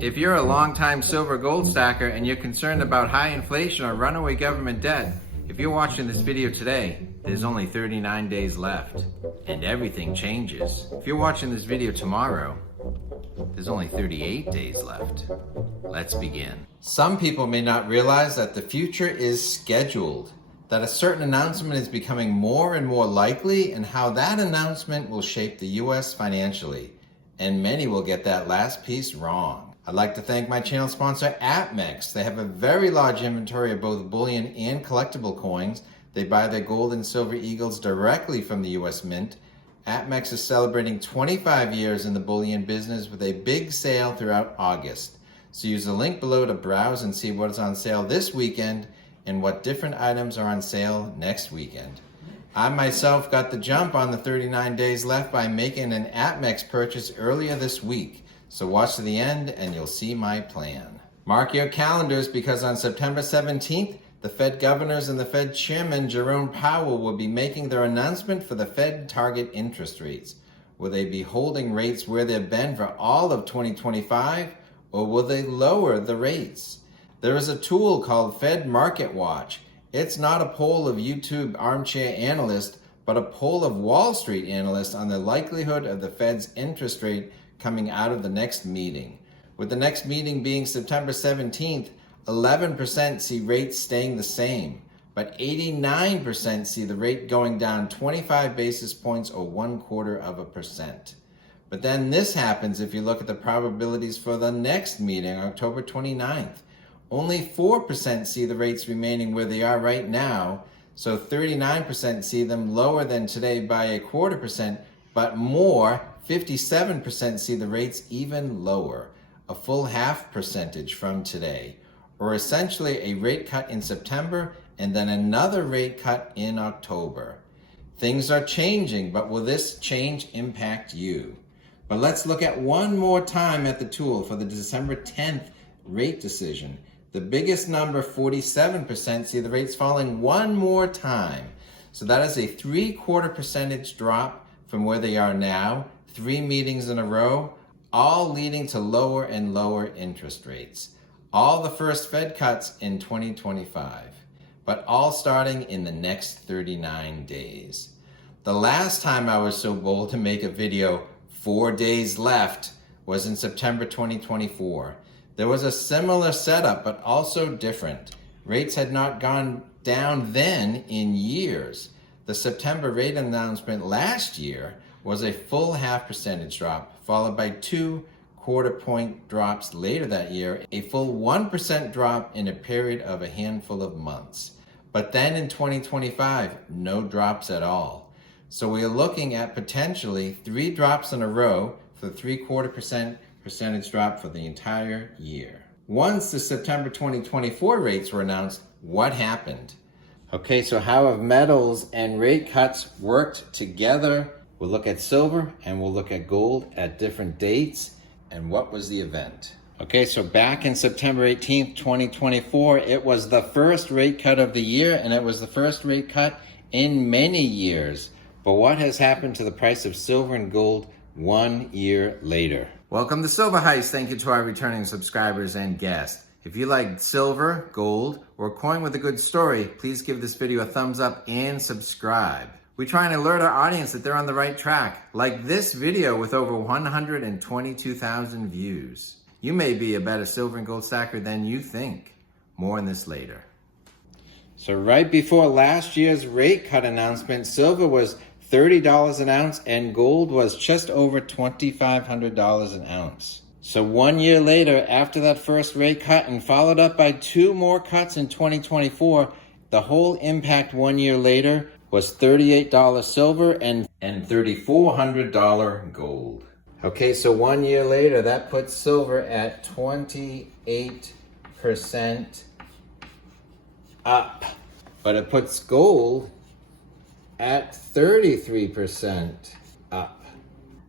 If you're a longtime silver gold stacker and you're concerned about high inflation or runaway government debt, if you're watching this video today, there's only 39 days left and everything changes. If you're watching this video tomorrow, there's only 38 days left. Let's begin. Some people may not realize that the future is scheduled, that a certain announcement is becoming more and more likely, and how that announcement will shape the US financially. And many will get that last piece wrong. I'd like to thank my channel sponsor, APMEX. They have a very large inventory of both bullion and collectible coins. They buy their gold and silver eagles directly from the US Mint. APMEX is celebrating 25 years in the bullion business with a big sale throughout August. So use the link below to browse and see what is on sale this weekend and what different items are on sale next weekend. I myself got the jump on the 39 days left by making an APMEX purchase earlier this week. So watch to the end and you'll see my plan. Mark your calendars because on September 17th, the Fed governors and the Fed chairman, Jerome Powell, will be making their announcement for the Fed target interest rates. Will they be holding rates where they've been for all of 2025, or will they lower the rates? There is a tool called Fed Market Watch. It's not a poll of YouTube armchair analysts, but a poll of Wall Street analysts on the likelihood of the Fed's interest rate coming out of the next meeting. With the next meeting being September 17th, 11% see rates staying the same, but 89% see the rate going down 25 basis points or 1/4%. But then this happens if you look at the probabilities for the next meeting, October 29th. Only 4% see the rates remaining where they are right now, so 39% see them lower than today by 1/4%, but more, 57% see the rates even lower, a full 0.5 percentage from today, or essentially a rate cut in September and then another rate cut in October. Things are changing, but will this change impact you? But let's look at one more time at the tool for the December 10th rate decision. The biggest number, 47%, see the rates falling one more time. So that is a 3/4 percentage drop from where they are now, 3 meetings in a row, all leading to lower and lower interest rates. All the first Fed cuts in 2025, but all starting in the next 39 days. The last time I was so bold to make a video, 4 days left, was in September 2024. There was a similar setup, but also different. Rates had not gone down then in years. The September rate announcement last year was a full 0.5 percentage drop, followed by 2 quarter-point drops later that year, a full 1% drop in a period of a handful of months. But then in 2025, no drops at all. So we are looking at potentially 3 drops in a row for 3/4% percentage drop for the entire year. Once the September 2024 rates were announced, what happened? Okay, so how have metals and rate cuts worked together? We'll look at silver and we'll look at gold at different dates and what was the event. Okay, so back in September 18th, 2024, it was the first rate cut of the year and it was the first rate cut in many years. But what has happened to the price of silver and gold 1 year later? Welcome to Silver Heist. Thank you to our returning subscribers and guests. If you like silver, gold, or a coin with a good story, please give this video a thumbs up and subscribe. We try and alert our audience that they're on the right track, like this video with over 122,000 views. You may be a better silver and gold stacker than you think. More on this later. So right before last year's rate cut announcement, silver was $30 an ounce and gold was just over $2,500 an ounce. So 1 year later, after that first rate cut and followed up by 2 more cuts in 2024, the whole impact 1 year later was $38 silver and $3,400 gold. Okay, so 1 year later, that puts silver at 28% up, but it puts gold at 33% up.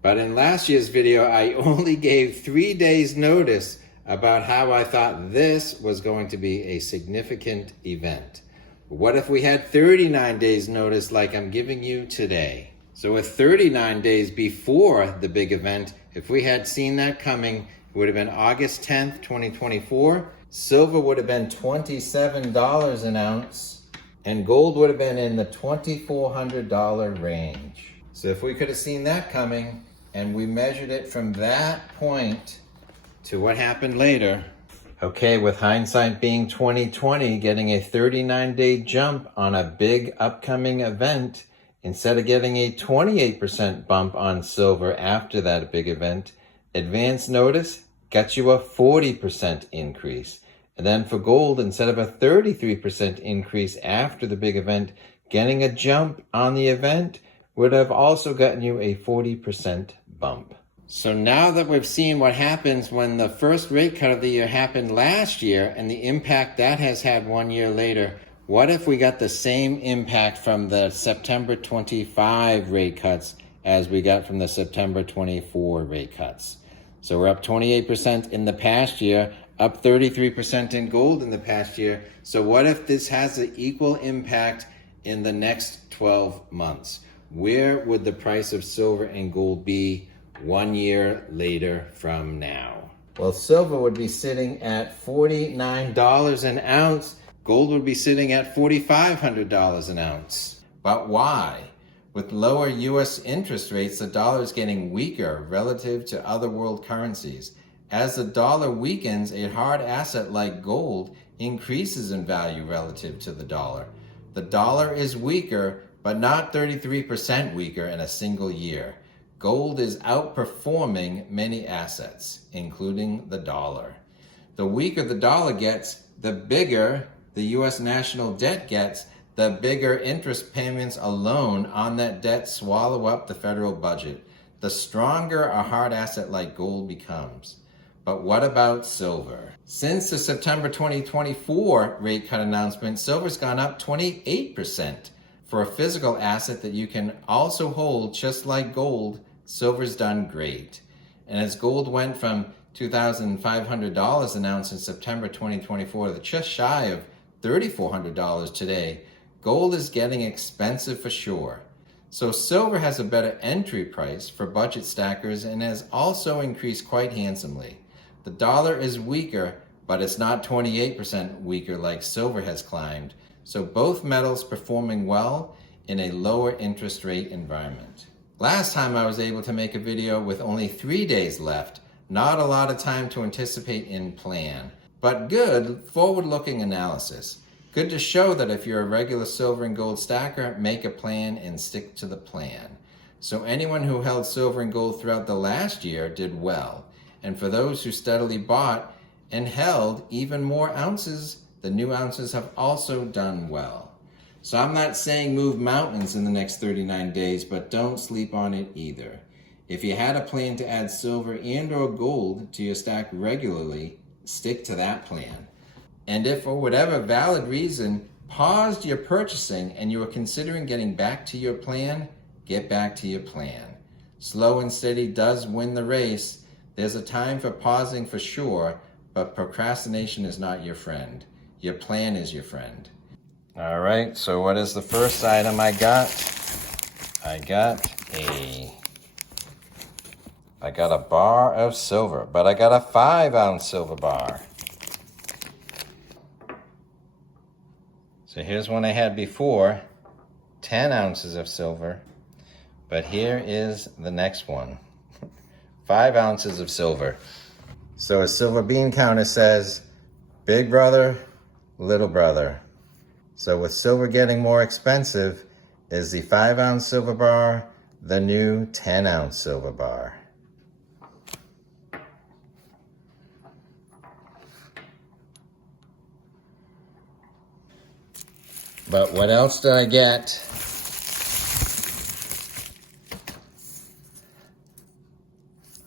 But in last year's video, I only gave 3 days notice about how I thought this was going to be a significant event. What if we had 39 days notice like I'm giving you today? So with 39 days before the big event, if we had seen that coming It would have been August 10th, 2024. Silver would have been $27 an ounce, and gold would have been in the $2,400 range. So if we could have seen that coming, and we measured it from that point to what happened later. Okay, with hindsight being 2020, getting a 39-day jump on a big upcoming event, instead of getting a 28% bump on silver after that big event, advance notice got you a 40% increase. And then for gold, instead of a 33% increase after the big event, getting a jump on the event would have also gotten you a 40% bump. So now that we've seen what happens when the first rate cut of the year happened last year and the impact that has had 1 year later, what if we got the same impact from the September 25 rate cuts as we got from the September 24 rate cuts? So we're up 28% in the past year, up 33% in gold in the past year. So what if this has an equal impact in the next 12 months? Where would the price of silver and gold be 1 year later from now? Well, silver would be sitting at $49 an ounce. Gold would be sitting at $4,500 an ounce. But why? With lower U.S. interest rates, the dollar is getting weaker relative to other world currencies. As the dollar weakens, a hard asset like gold increases in value relative to the dollar. The dollar is weaker, but not 33% weaker in a single year. Gold is outperforming many assets, including the dollar. The weaker the dollar gets, the bigger the U.S. national debt gets, the bigger interest payments alone on that debt swallow up the federal budget. The stronger a hard asset like gold becomes. But what about silver? Since the September 2024 rate cut announcement, silver's gone up 28%. For a physical asset that you can also hold just like gold, silver's done great. And as gold went from $2,500 an ounce in September 2024 to just shy of $3,400 today, gold is getting expensive for sure. So silver has a better entry price for budget stackers and has also increased quite handsomely. The dollar is weaker, but it's not 28% weaker like silver has climbed. So both metals performing well in a lower interest rate environment. Last time I was able to make a video with only 3 days left. Not a lot of time to anticipate and plan, but good forward-looking analysis. Good to show that if you're a regular silver and gold stacker, make a plan and stick to the plan. So anyone who held silver and gold throughout the last year did well. And for those who steadily bought and held even more ounces, the new ounces have also done well. So I'm not saying move mountains in the next 39 days, but don't sleep on it either. If you had a plan to add silver and or gold to your stack regularly, stick to that plan. And if for whatever valid reason, paused your purchasing and you are considering getting back to your plan, get back to your plan. Slow and steady does win the race. There's a time for pausing for sure, but procrastination is not your friend. Your plan is your friend. All right, so what is the first item I got? I got a bar of silver, but I got a 5-ounce silver bar. So here's one I had before, 10 ounces of silver, but here is the next one, 5 ounces of silver. So a silver bean counter says, big brother, little brother. So with silver getting more expensive, is the 5-ounce silver bar the new 10-ounce silver bar? But what else did I get?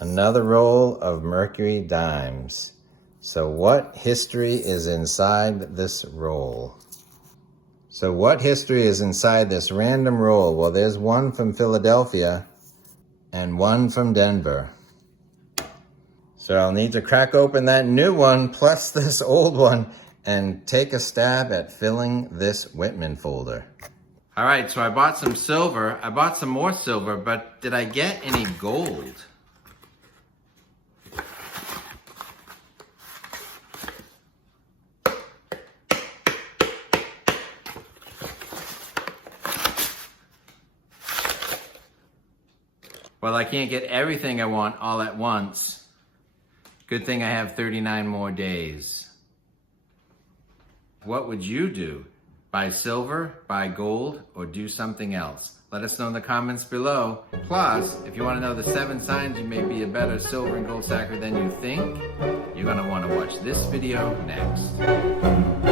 Another roll of mercury dimes. So what history is inside this roll? So what history is inside this random roll? Well, there's one from Philadelphia and one from Denver. So I'll need to crack open that new one plus this old one and take a stab at filling this Whitman folder. All right, so I bought some silver. I bought some more silver, but did I get any gold? Well, I can't get everything I want all at once. Good thing I have 39 more days. What would you do? Buy silver, buy gold, or do something else? Let us know in the comments below. Plus, if you want to know the 7 signs you may be a better silver and gold stacker than you think, you're going to want to watch this video next.